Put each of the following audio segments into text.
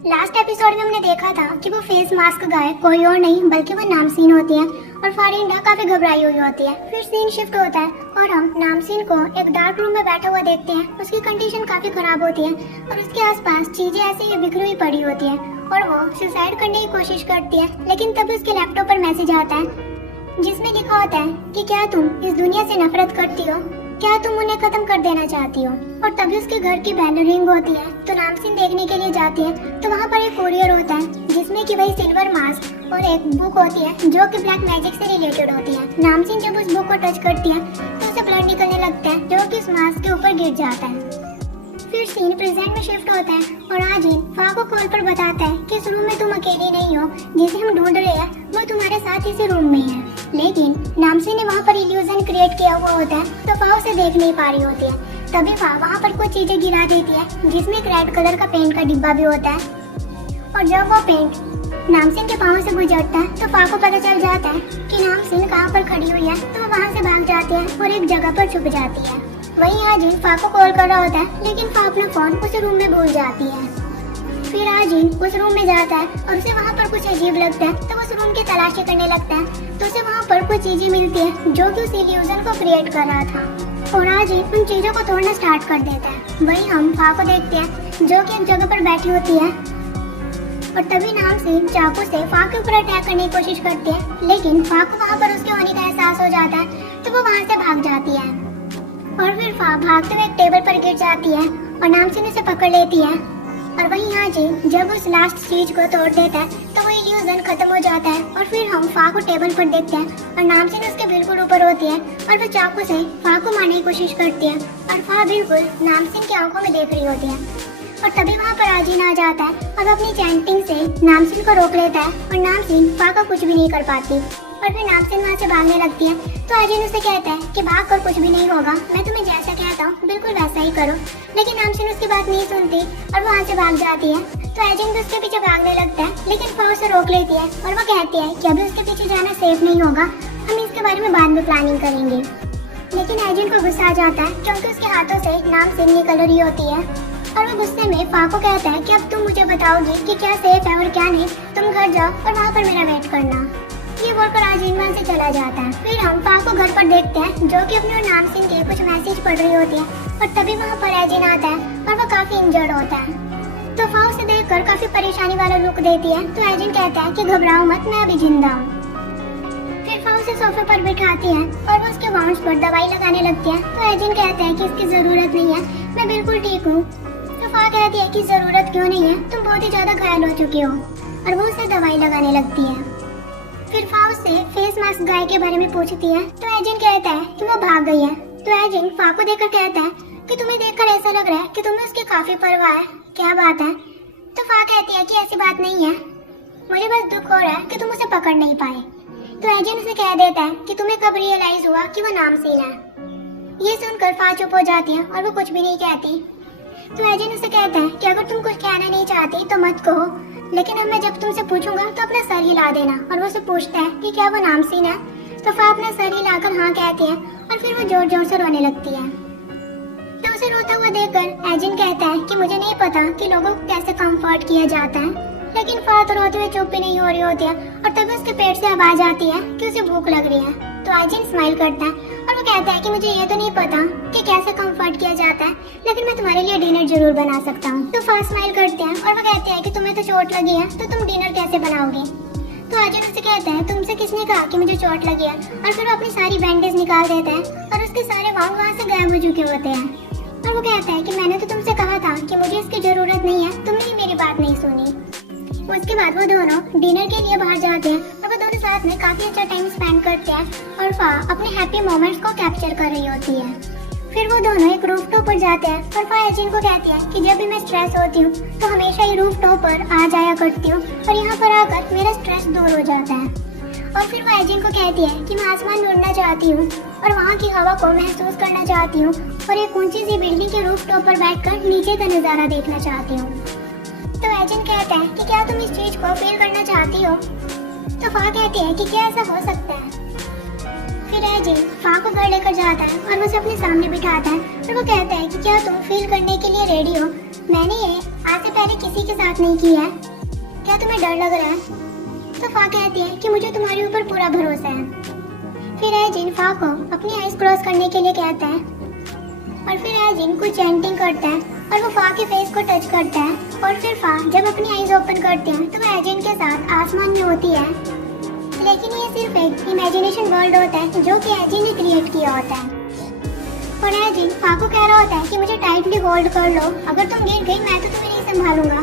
Last episode में हमने देखा था कि वो फेस मास्क गाय कोई और नहीं बल्कि वो नामसीन होती है और फारिंडा काफी घबराई हुई होती है। फिर सीन शिफ्ट होता है और हम नामसीन को एक डार्क रूम में बैठा हुआ देखते हैं। उसकी कंडीशन काफी खराब होती है और उसके आसपास चीजें ऐसे ही बिखरी हुई पड़ी होती है और वो सुसाइड करने की कोशिश करती है। लेकिन तभी उसके लैपटॉप पर मैसेज आता है जिसमें लिखा होता है कि क्या तुम इस दुनिया से नफरत करती हो, क्या तुम उन्हें खत्म कर देना चाहती हो। और तभी उसके घर की बेल रिंग होती है तो नामसीन देखने के लिए जाती है तो वहाँ पर एक कोरियर होता है जिसमें कि वही सिल्वर मास्क और एक बुक होती है जो कि ब्लैक मैजिक से रिलेटेड होती है। नामसीन जब उस बुक को टच करती है तो उसे ब्लड निकलने लगता है जो कि उस मास्क के ऊपर गिर जाता है। फिर सीन प्रेजेंट में शिफ्ट होता है और आजिन फा को कॉल पर बताता है कि इस रूम में तुम अकेली नहीं हो, जिसे हम ढूंढ रहे हैं वो तुम्हारे साथ इसी रूम में है। लेकिन नामसी ने वहाँ पर इल्यूजन क्रिएट किया हुआ होता है तो फा उसे देख नहीं पा रही होती है। तभी फा वहाँ पर कुछ चीजें गिरा देती है जिसमें एक रेड कलर का पेंट का डिब्बा भी होता है और जब वो पेंट नामसिन के पाँव से गुजरता है तो फा को पता चल जाता है कि नामसिन कहाँ पर खड़ी हुई है तो वो वहाँ से भाग जाती है और एक जगह पर छुप जाती है। वहीं आजिन फा को कॉल कर रहा होता है लेकिन फा अपना फोन उस रूम में भूल जाती है। फिर आजिन उस रूम में जाता है और उसे वहाँ पर कुछ अजीब लगता है तो वो उस रूम की तलाशी करने लगता है तो उसे वहाँ पर कुछ चीजें मिलती है जो कि उस इल्यूजन को क्रिएट कर रहा था और आजिन उन चीजों को तोड़ना स्टार्ट कर देता है। वहीं हम फा को देखते हैं जो कि एक जगह पर बैठी होती है और तभी नामसीन चाकू से फा के ऊपर अटैक करने की कोशिश करती है लेकिन फा को वहाँ पर उसके होने का एहसास हो जाता है तो वो वहाँ से भाग जाती है और फिर फा भागते हुए एक टेबल पर गिर जाती है और नामसीन उसे पकड़ लेती है। और वहीं आजिन जब उस लास्ट चीज को तोड़ देता है तो वो इल्यूजन खत्म हो जाता है और फिर हम फा को टेबल पर देखते हैं और नामसीन उसके बिल्कुल ऊपर होती है और वो चाकू से फा को मारने की कोशिश करती है और फा बिल्कुल नामसीन की आंखों में देख रही होती है। और तभी वहाँ पर आजिन आ जाता है और अपनी चैंटिंग से नामसीन को रोक लेता है और नामसीन फा का कुछ भी नहीं कर पाती और फिर नामसीन वहाँ से भागने लगती है तो आजिन उसे कहता है कि भाग कर कुछ भी नहीं होगा, मैं तुम्हें जैसा कहता हूँ बिल्कुल वैसा ही करो। लेकिन नामसीन उसकी बात नहीं सुनती और वहाँ से भाग जाती है तो आजिन भी उसके पीछे भागने लगता है लेकिन फा उसे रोक लेती है और वो कहती है कि अभी उसके पीछे जाना सेफ नहीं होगा, हम इसके बारे में बाद में प्लानिंग करेंगे। लेकिन आजिन को गुस्सा आ जाता है क्योंकि उसके हाथों से नामसीन निकल रही होती है और वो गुस्से में फा को कहता है कि अब तुम मुझे बताओगी कि क्या सेफ है और क्या नहीं, तुम घर जाओ और वहाँ पर मेरा वेट करना। ये बोलकर आजिन वहाँ से चला जाता है। फिर हम फा को घर पर देखते हैं जो कि अपने और नामसीन के कुछ मैसेज पढ़ रही होती है और तभी वहाँ पर आजिन आता है और वो काफी इंजर्ड होता है तो फा उसे देखकर काफी परेशानी वाला लुक देती है तो आजिन कहता है कि घबराओ मत, मैं अभी जिंदा हूँ। फिर फा उसे सोफे पर बिठाती है और वो उसके वाउंड्स पर दवाई लगाने लगती है तो आजिन कहता है कि इसकी जरूरत नहीं है, मैं बिल्कुल ठीक हूँ। तो फा कहती है कि जरूरत क्यों नहीं है, तुम बहुत ही ज्यादा घायल हो चुके हो और वो उसे दवाई लगाने लगती है। फिर फा उससे फेस मास्क गाय के बारे में पूछती है तो एजिन कहता है कि वो भाग गई है। तो एजिन फा को देखकर कहता है कि तुम्हें देखकर ऐसा लग रहा है कि तुम्हें उसकी काफी परवाह है, क्या बात है। तो फा कहती है कि ऐसी बात नहीं है, मुझे बस दुख हो रहा है कि तुम उसे पकड़ नहीं पाए। तो एजिन उसे कह देता है कि तुम्हें कब रियलाइज हुआ कि वो नामसीन है। ये सुनकर फा चुप हो जाती है और वो कुछ भी नहीं कहती। तो एजिन उसे कहता है कि अगर तुम कुछ कहना नहीं चाहती तो मत कहो, लेकिन अब मैं जब तुमसे पूछूंगा तो अपना सर हिला देना। और वो उसे पूछता है कि क्या वो नामसीन है। तो फा अपना सर हिलाकर हाँ कहती है और फिर वो जोर जोर से रोने लगती है। तो उसे रोता हुआ देखकर एजिन कहता है कि मुझे नहीं पता कि लोगों को कैसे कंफर्ट किया जाता है। लेकिन फा तो रोते हुए चुप भी नहीं हो रही होती है और तभी उसके पेट से आवाज आती है कि उसे भूख लग रही है। तो एजिन स्माइल करता है और वो कहता है कि मुझे ये तो नहीं पता कि कैसे कंफर्ट किया जाता है, लेकिन मैं तुम्हारे लिए डिनर जरूर बना सकता हूँ। तो फा स्माइल करते हैं और वो कहते हैं कि तुम्हें तो चोट लगी है तो तुम डिनर कैसे बनाओगे। तो एजिन उससे कहता है तुमसे किसने कहा कि मुझे चोट लगी है। और फिर वो अपनी सारी बैंडेज निकाल देता है और उसके सारे वाउंड वहाँ से गायब हो चुके होते हैं। और वो कहता है कि मैंने तो तुमसे कहा था कि मुझे इसकी जरूरत नहीं है, तुमने ही मेरी बात नहीं सुनी। उसके बाद वो दोनों डिनर के लिए बाहर जाते हैं और वो दोनों साथ में काफी अच्छा टाइम स्पेंड करते हैं और फा अपने हैप्पी मोमेंट्स को कैप्चर कर रही होती है। फिर वो दोनों एक रूफ टॉप पर जाते हैं और फा एजिन को कहती है कि जब भी मैं स्ट्रेस होती हूँ तो हमेशा ही रूफ टॉप पर आ जाया करती हूँ और यहाँ पर आकर मेरा स्ट्रेस दूर हो जाता है। और फिर वो एजिन को कहती है कि मैं आसमान ढूंढना चाहती हूँ और वहाँ की हवा को महसूस करना चाहती हूँ और एक ऊंची सी बिल्डिंग के रूफ टॉप पर बैठकर नीचे का नजारा देखना चाहती हूँ। तो एजिन कहता है कि क्या तुम इस चीज को फील करना चाहती हो। तो फा कहती है कि क्या ऐसा हो सकता है। फिर एजिन फा को घर लेकर जाता है और उसे अपने सामने बिठाता है और वो कहता है कि क्या तुम फील करने के लिए रेडी हो। मैंने ये आज से पहले किसी के साथ नहीं की है, क्या तुम्हें डर लग रहा है? तो फा कहती है कि मुझे तुम्हारे ऊपर पूरा भरोसा है। फिर एजिन फा को अपनी आइज क्रॉस करने के लिए कहता है और फिर एजिन कुछ चैंटिंग करता है और वो फा के फेस को टच करता है और फिर फा जब अपनी आइज ओपन करते हैं तो वो एजिन के साथ आसमान में होती है। लेकिन ये सिर्फ एक इमेजिनेशन वर्ल्ड होता है जो कि एजिन ने क्रिएट किया होता है। और एजिन फा को कह रहा होता है कि मुझे टाइटली होल्ड कर लो, अगर तुम गिर गई मैं तो तुम्हें नहीं संभालूंगा।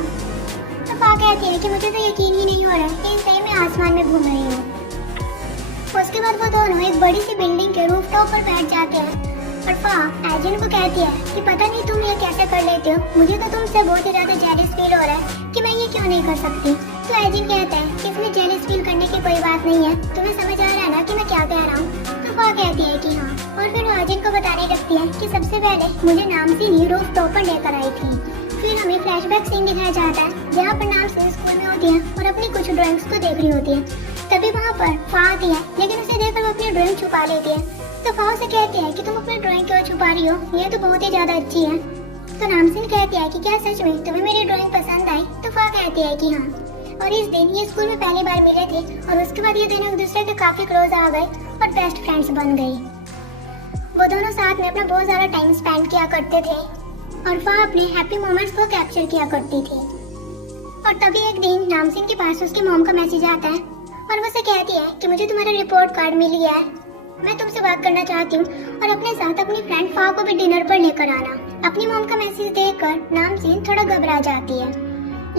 तो फा कहती है कि मुझे तो यकीन ही नहीं हो रहा है कि सही में आसमान में घूम रही हूँ। उसके बाद वो दोनों एक बड़ी सी बिल्डिंग के रूफटॉप पर बैठ जाते हैं और फा एजिन को कहती है कि पता नहीं तुम ये कैसे कर लेते हो, मुझे तो तुमसे बहुत ही ज्यादा जेलस फील हो रहा है कि मैं ये क्यों नहीं कर सकती। तो एजिन कहता है कि इसमें जेलस फील करने की कोई बात नहीं है, तुम्हें समझ आ रहा है ना कि मैं क्या कह रहा हूँ। तो फा कहती है कि हाँ, और फिर वो एजिन को बताने लगती है कि सबसे पहले मुझे नामसीन ही रूफटॉप पर लेकर आई थी। फिर हमें फ्लैशबैक सीन दिखाया जाता है जहाँ पर नामसीन स्कूल में होती है और अपनी कुछ ड्राइंग्स को देख रही होती है। तभी वहाँ पर फा आती है, लेकिन उसे देखकर वो अपनी ड्राइंग छुपा लेती है। तो फा उसे कहती है कि तुम अपनी ड्राइंग क्यों छुपा रही हो, ये तो बहुत ही ज्यादा अच्छी है। तो नामसीन कहती है कि क्या सच में तुम्हें मेरी ड्राइंग पसंद आई? तो फा कहती है कि हाँ। और इस दिन ये स्कूल में पहली बार मिले थे और उसके बाद ये दोनों एक दूसरे के काफी क्लोज आ गए और बेस्ट फ्रेंड्स बन गई। वो दोनों साथ में अपना बहुत ज्यादा टाइम स्पेंड किया करते थे और फा अपने हैप्पी मोमेंट्स को कैप्चर किया करती थी। और तभी एक दिन नामसीन के पास उसकी मॉम का मैसेज आता है और वो उसे कहती है कि मुझे तुम्हारा रिपोर्ट कार्ड मिल गया है, मैं तुमसे बात करना चाहती हूँ और अपने साथ अपनी फ्रेंड फा को भी डिनर पर लेकर आना। अपनी मॉम का मैसेज देखकर नामसीन थोड़ा घबरा जाती है,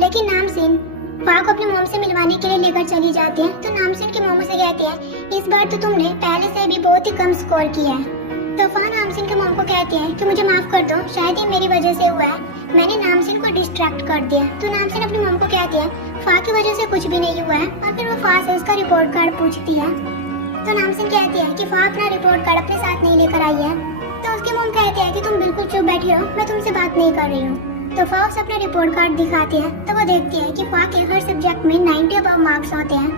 लेकिन नामसीन फा को अपनी मॉम से मिलवाने के लिए लेकर चली जाती है। तो नामसीन की मॉम उसे कहती है इस बार तो तुमने पहले से भी बहुत ही कम स्कोर किया है। तो फा नामसीन के मॉम को कहती है कि मुझे माफ कर दो, शायद ये मेरी वजह से हुआ है, मैंने नामसीन को डिस्ट्रैक्ट कर दिया। तो नामसीन अपनी मॉम को कहती है फा की वजह से कुछ भी नहीं हुआ है और फिर वो फा से उसका रिपोर्ट कार्ड पूछती है। तो नामसीन कहती है कि फा अपना रिपोर्ट कार्ड अपने साथ नहीं लेकर आई है। तो उसकी मॉम कहती है कि तुम बिल्कुल चुप बैठी रहो, मैं तुमसे बात नहीं कर रही हूँ। तो फा उसे अपना रिपोर्ट कार्ड दिखाती है तो वो देखती है कि फा के हर सब्जेक्ट में 90 अबव मार्क्स होते हैं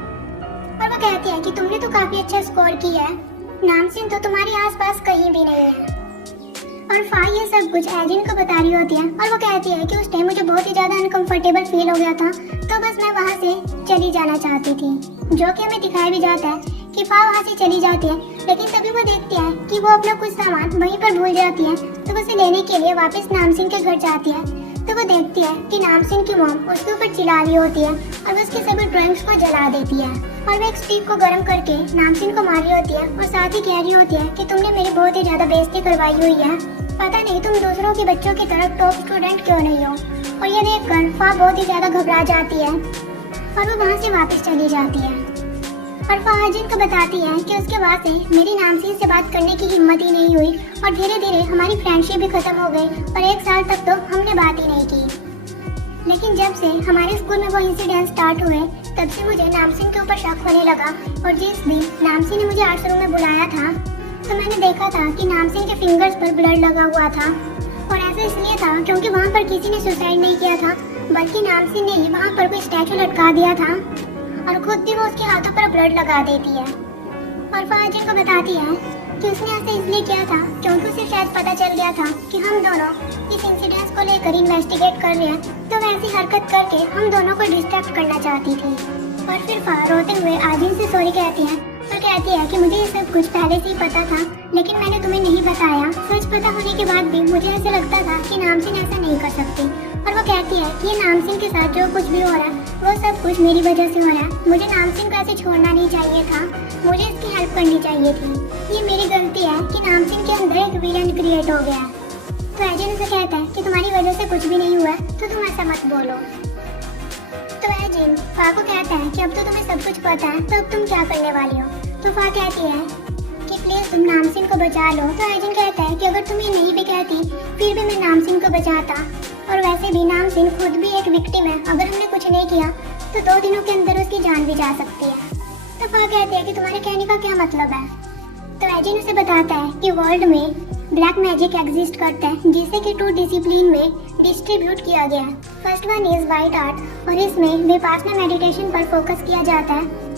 और वो कहती है कि तुमने तो काफी अच्छा स्कोर किया है, नामसीन तो तुम्हारे आसपास कहीं भी नहीं है। और फा ये सब कुछ एजिन को बता रही होती है और वो कहती है कि उस टाइम मुझे बहुत ही ज्यादा अनकंफर्टेबल फील हो गया था, तो बस मैं वहाँ से चली जाना चाहती थी। जो कि हमें दिखाया भी जाता है कि फा वहाँ से चली जाती है, लेकिन तभी वो देखती है कि वो अपना कुछ सामान वहीं पर भूल जाती है। तो वो उसे लेने के लिए वापस नामसीन के घर जाती है तो वो देखती है कि नामसीन की मॉम उसके ऊपर चिल्ला रही होती है और वो उसकी सभी ड्राइंग्स को जला देती है और वो एक स्टिक को गर्म करके नामसीन को मार रही होती है और साथ ही कह रही होती है कि तुमने मेरी बहुत ही ज्यादा बेइज्जती करवाई हुई है, पता नहीं तुम दूसरों के बच्चों की तरफ टॉप स्टूडेंट क्यों नहीं हो। और ये देखकर फा बहुत ही ज्यादा घबरा जाती है और वो वहाँ से वापस चली जाती है। और फा एजिन को बताती है कि उसके बाद से मेरी नामसीन से बात करने की हिम्मत ही नहीं हुई और धीरे धीरे हमारी फ्रेंडशिप भी खत्म हो गई और 1 साल तक तो हमने बात ही नहीं की। लेकिन जब से हमारे स्कूल में वो इंसिडेंट स्टार्ट हुए तब से मुझे नामसीन के ऊपर शक होने लगा और जिस दिन नामसीन ने मुझे आर्ट्स रूम में बुलाया था तो मैंने देखा था कि नामसीन के फिंगर्स पर ब्लड लगा हुआ था और ऐसा इसलिए था क्योंकि वहाँ पर किसी ने सुसाइड नहीं किया था, बल्कि नामसीन ने ही वहाँ पर कोई स्टैचू लटका दिया था और खुद भी वो उसके हाथों पर ब्लड लगा देती है। और फा एजिन को बताती है कि उसने ऐसा इसलिए किया था क्योंकि उसे शायद पता चल गया था कि हम दोनों इस इंसिडेंट को लेकर इन्वेस्टिगेट कर रहे हैं, तो वैसी हरकत करके हम दोनों को डिस्ट्रैक्ट करना चाहती थी। और फिर फा रोते हुए एजिन से सॉरी कहती है और कहती है कि मुझे ये सब कुछ पहले से ही पता था, लेकिन मैंने तुम्हें नहीं बताया। सच पता होने के बाद भी मुझे ऐसा लगता था कि नामसीन ऐसा नहीं कर सकती। और वो कहती है कि ये नामसीन के साथ जो कुछ भी हो रहा है वो सब कुछ मेरी वजह से हो रहा है, मुझे नामसीन को ऐसे छोड़ना नहीं चाहिए था, मुझे इसकी हेल्प करनी चाहिए थी, ये मेरी गलती है कि नामसीन के अंदर एक विलन क्रिएट हो गया। तो एजिन उसे कहता है कि तुम्हारी वजह से कुछ भी नहीं हुआ तो तुम ऐसा मत बोलो। तो एजिन फा को कहता है कि अब तो तुम्हें सब कुछ पता है, तो अब तुम क्या करने वाली हो। तो फा कहती है कि प्लीज तुम नामसीन को बचा लो। तो एजिन कहता है कि अगर तुम ये नहीं भी कहती फिर भी मैं नामसीन को बचाता, और वैसे भी नामसीन खुद भी एक विक्टिम है, अगर हमने कुछ नहीं किया तो 2 दिनों के अंदर उसकी जान भी जा सकती है। तो फा कहती है कि तुम्हारे कहने का क्या मतलब है। तो एजिन उसे बताता है कि वर्ल्ड में ब्लैक मैजिक एग्जिस्ट करता है जिसे कि 2 डिसिप्लिन में डिस्ट्रीब्यूट किया गया है। First one is white art और इसमें विपासना मेडिटेशन पर फोकस किया जाता है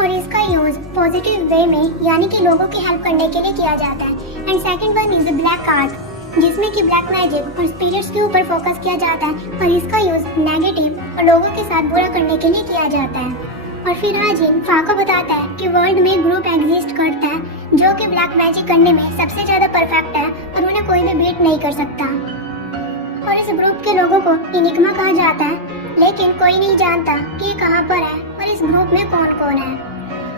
और इसका यूज पॉजिटिव वे में यानी कि लोगों की हेल्प करने के लिए किया जाता है। And second one is black art जिसमें कि ब्लैक मैजिक और स्पिरिट्स के ऊपर फोकस किया जाता है और इसका यूज नेगेटिव और लोगों के साथ बुरा करने के लिए किया जाता है। और फिर आजिन फा को बताता है कि वर्ल्ड में ग्रुप एग्जिस्ट करता है जो कि ब्लैक मैजिक करने में सबसे ज्यादा परफेक्ट है और उन्हें कोई भी बीट नहीं कर सकता। और इस ग्रुप के लोगों को इनिग्मा कहा जाता है, लेकिन कोई नहीं जानता कि ये कहाँ पर है और इस ग्रुप में कौन कौन है।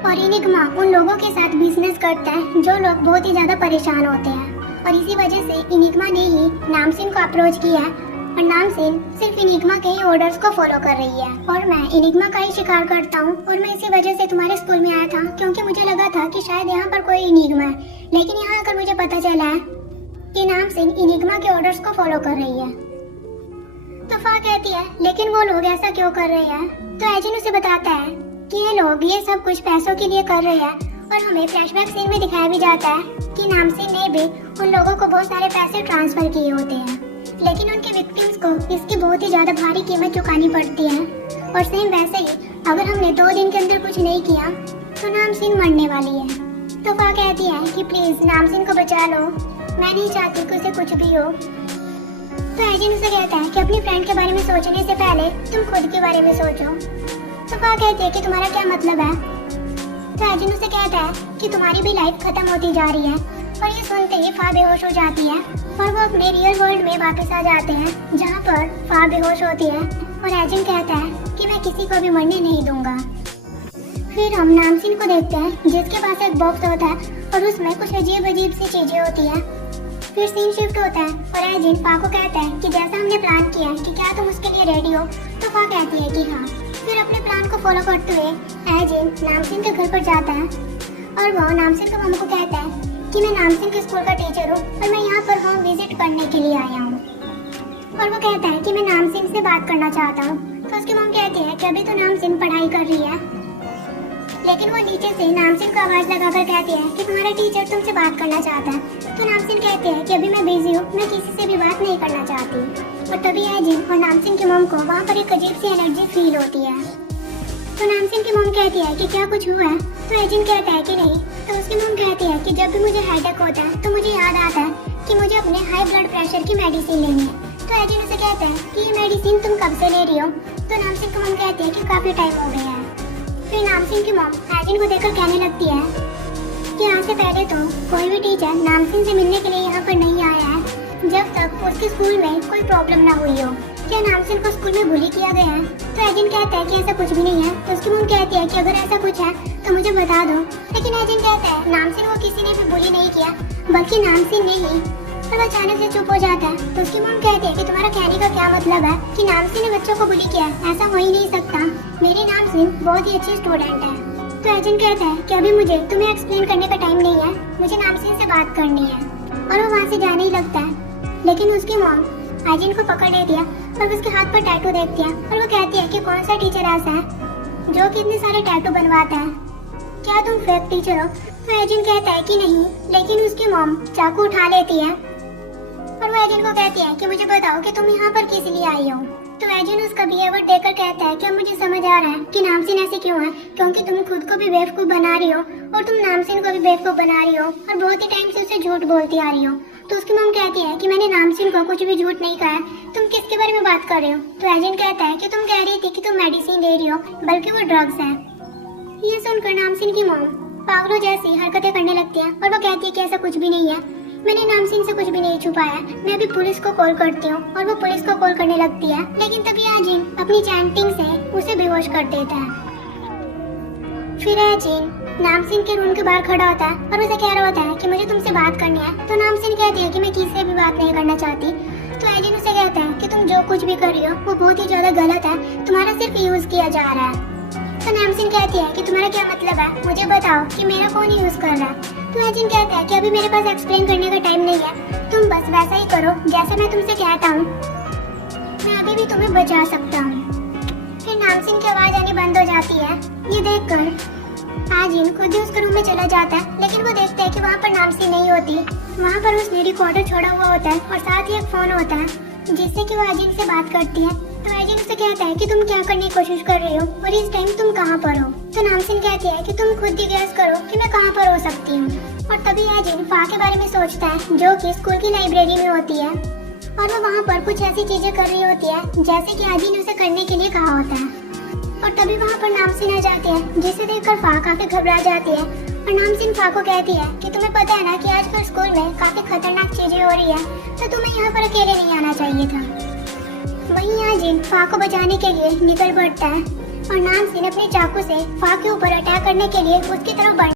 और इनिग्मा उन लोगों के साथ बिजनेस करता है जो लोग बहुत ही ज्यादा परेशान होते हैं, और इसी वजह से इनिग्मा ने ही नामसिन को अप्रोच किया है और नामसिन सिर्फ इनिग्मा के ही ऑर्डर्स को फॉलो कर रही है। और मैं इनिग्मा का ही शिकार करता हूँ और मैं इसी वजह से तुम्हारे स्कूल में आया था क्योंकि मुझे लगा था कि शायद यहाँ पर कोई इनिग्मा है, लेकिन यहाँ आकर मुझे पता चला है कि नामसिन इनिग्मा के ऑर्डर्स को फॉलो कर रही है। तो फा कहती है लेकिन वो लोग ऐसा क्यों कर रहे हैं? तो एजिन उसे बताता है कि ये लोग ये सब कुछ पैसों के लिए कर रहे हैं। और हमें फ्लैशबैक सीन में दिखाया भी जाता है कि नामसिन ने भी उन लोगों को बहुत सारे पैसे ट्रांसफर किए होते हैं, लेकिन उनके विक्टिम्स को इसकी बहुत ही ज्यादा भारी कीमत चुकानी पड़ती है। और सेम वैसे ही अगर हमने 2 दिन के अंदर कुछ नहीं किया तो नामसिन मरने वाली है। तो फा कहती है कि प्लीज नामसिन को बचा लो, मैं नहीं चाहती कि उसे कुछ भी हो। तो एजिन उसे कहता है कि अपनी फ्रेंड के बारे में सोचने से पहले तुम खुद के बारे में सोचो। तो फा कहती है कि तुम्हारा क्या मतलब है? तो एजिन उसे कहता है कि तुम्हारी भी लाइफ खत्म होती जा रही है। और ये सुनते ही फा बेहोश हो जाती है और वो अपने रियल वर्ल्ड में वापस आ जाते हैं जहाँ पर फा बेहोश होती है। और एजिन कहता है कि मैं किसी को भी मरने नहीं दूंगा। फिर हम नामसिन को देखते हैं जिसके पास एक बॉक्स होता है और उसमें कुछ अजीब अजीब सी चीजें होती हैं। फिर सीन शिफ्ट होता है और एजिन फा को कहता है कि जैसा हमने प्लान किया है कि क्या तुम उसके लिए रेडी हो? तो फा कहती है कि हाँ। फिर अपने प्लान को फॉलो करते हुए एजिन नामसिन के घर पर जाता है और वो नामसिन के मम्मी को कहता है कि मैं नामसिन के स्कूल का टीचर हूँ और मैं यहाँ पर होम विजिट करने के लिए आया हूँ। और वो कहता है कि मैं नामसिन से बात करना चाहता हूँ। तो उसकी मम्मी कहती है कि अभी तो नामसिन पढ़ाई कर रही है, लेकिन वो नीचे से नामसिन को आवाज लगाकर कहती है कि तुम्हारा टीचर तुमसे बात करना चाहता है। तो नामसिन कहती है कि अभी मैं बिजी हूँ, मैं किसी से भी बात नहीं करना चाहती। और तभी एजिन और नामसिन की मॉम को वहाँ पर एक अजीब सी एनर्जी फील होती है। तो नामसिन की मॉम कहती है कि क्या कुछ हुआ है? तो एजिन कहता है कि नहीं। तो उसकी मॉम कहती है कि जब भी मुझे हेडेक होता है तो मुझे याद आता है कि मुझे अपने हाई ब्लड प्रेशर की मेडिसिन लेनी है। तो एजिन उसे कहता है कि ये मेडिसिन तुम कब से ले रही हो? तो नामसिन की मॉम कहती है कि काफी टाइम हो गया है। फिर नामसिन की मॉम एजिन को देखकर कहने लगती है कि आज से पहले तो कोई भी टीचर नामसिन से मिलने के लिए यहाँ पर नहीं आया है जब तक उसके स्कूल में कोई प्रॉब्लम ना हुई हो। क्या नामसिन को स्कूल में बुली किया गया है? तो एजिन कहता है कि ऐसा कुछ भी नहीं है। तो उसकी मॉम कहती है कि अगर ऐसा कुछ है तो मुझे बता दो। लेकिन एजिन कहता है नामसिन को किसी ने भी बुली नहीं किया, बल्कि नामसिन ने ही। और वो अचानक से चुप हो जाता है। तो उसकी मॉम कहती है कि तुम्हारा कहने का क्या मतलब है कि नामसिन ने बच्चों को बुली किया? ऐसा हो ही नहीं सकता, मेरी नामसिन बहुत ही अच्छी स्टूडेंट है। तो एजिन कहता है कि अभी मुझे तुम्हें एक्सप्लेन करने का टाइम नहीं है, मुझे नामसिन से बात करनी है। और वो वहाँ से जाने ही लगता है, लेकिन उसकी मॉम एजिन को पकड़ लेती है और उसके हाथ पर टैटू देखती है। और वो कहती है कि कौन सा टीचर ऐसा है जो कि इतने सारे टैटू बनवाता है? क्या तुम फेक टीचर हो? तो एजिन कहता है कि नहीं, लेकिन उसकी मॉम चाकू उठा लेती है और वो एजिन को कहती है कि मुझे बताओ कि तुम यहाँ पर किस लिए आई हो। तो एजिन उसका बिहेवियर देखकर कहता है कि अब मुझे समझ आ रहा है कि नामसिन ऐसे क्यों है, क्योंकि तुम खुद को भी बेवकूफ बना रही हो और तुम नामसिन को भी बेवकूफ बना रही हो और बहुत ही टाइम से उसे झूठ बोलती आ रही हो। तो उसकी मॉम कहती है कि मैंने नामसिन को कुछ भी झूठ नहीं कहा है, तुम किसके बारे में बात कर रहे हो? तो एजिन कहता है कि तुम कह रही थी कि तुम मेडिसिन ले रही हो, बल्कि वो ड्रग्स है। ये सुनकर नामसिन की मॉम पागलों जैसी हरकतें करने लगती है और वो कहती है कि ऐसा कुछ भी नहीं है, मैंने नामसिन से कुछ भी नहीं छुपाया, मैं अभी पुलिस को कॉल करती हूँ। और वो पुलिस को कॉल करने लगती है, लेकिन तभी एजिन अपनी चैंटिंग से उसे बेहोश कर देता है। फिर एजिन नामसिन के रूम के बाहर खड़ा होता है और उसे कह रहा होता है कि मुझे तुमसे बात करनी है। तो नामसिन कहती है कि मैं किसी से भी बात नहीं करना चाहती। तो एजिन उसे कहता है कि तुम जो कुछ भी कर रही हो वो बहुत ही ज्यादा गलत है, तुम्हारा सिर्फ यूज किया जा रहा है। तो नामसिन कहती है कि तुम्हारा क्या मतलब है, मुझे बताओ कि मेरा कौन यूज कर रहा है। तो एजिन कहता है कि अभी मेरे पास एक्सप्लेन करने का टाइम नहीं है, तुम बस वैसा ही करो जैसा मैं तुमसे कहता हूँ, मैं अभी भी तुम्हें बचा सकता हूँ। फिर नामसिन की आवाज आनी बंद हो जाती है। ये देखकर एजिन खुद ही उसके रूम में चला जाता है, लेकिन वो देखता है कि वहाँ पर नामसिन नहीं होती। वहाँ पर उसने रिकॉर्डर छोड़ा हुआ होता है और साथ ही एक फोन होता है जिससे कि वो एजिन से बात करती है। तो एजिन उसे कहता है कि तुम क्या करने की कोशिश कर रही हो और इस टाइम तुम कहाँ पर हो। तो नामसिन कहती है कि तुम खुद ही गैस करो कि मैं कहाँ पर हो सकती हूँ। और तभी याजिन फा के बारे में सोचता है जो कि स्कूल की लाइब्रेरी में होती है और वो वहाँ पर कुछ ऐसी चीजें कर रही होती है जैसे कि आजी ने उसे करने के लिए कहा होता है। और तभी वहाँ पर नामसीन आ जाती है जिसे देखकर फा काफी घबरा जाती है और नामसीन फा को कहती है कि तुम्हें पता है ना कि आजकल स्कूल में काफी खतरनाक चीजें हो रही है, तो तुम्हें यहाँ पर अकेले नहीं आना चाहिए था। वहीं याजिन फा को बचाने के लिए निकल पड़ता है और नामसीन अपने चाकू से फा के ऊपर अटैक करने के लिए उसकी तरफ बढ़